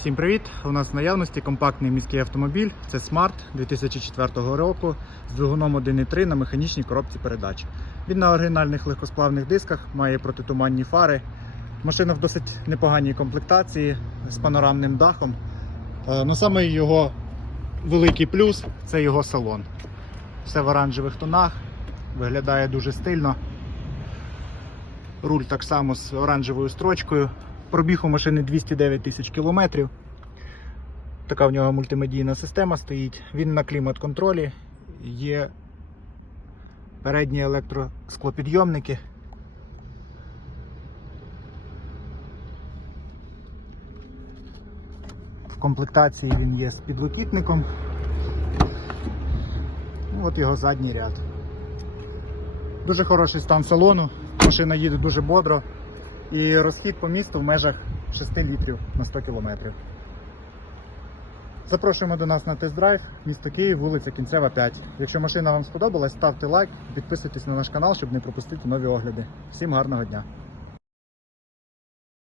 Всім привіт! У нас в наявності компактний міський автомобіль. Це Smart 2004 року з двигуном 1.3 на механічній коробці передач. Він на оригінальних легкосплавних дисках, має протитуманні фари. Машина в досить непоганій комплектації з панорамним дахом. Е, Ну, саме його великий плюс це його салон. Все в оранжевих тонах, виглядає дуже стильно. Руль так само з оранжевою строчкою. Пробіг у машини 209 тисяч кілометрів. Така в нього мультимедійна система стоїть. Він на клімат-контролі. Є передні електросклопідйомники. В комплектації він є з підлокітником. Ну, От його задній ряд. Дуже хороший стан салону. Машина їде дуже бодро. І розхід по місту в межах 6 літрів на 100 кілометрів. Запрошуємо до нас на тест-драйв, місто Київ, вулиця Кінцева 5. Якщо машина вам сподобалась, ставте лайк, підписуйтесь на наш канал, щоб не пропустити нові огляди. Всім гарного дня!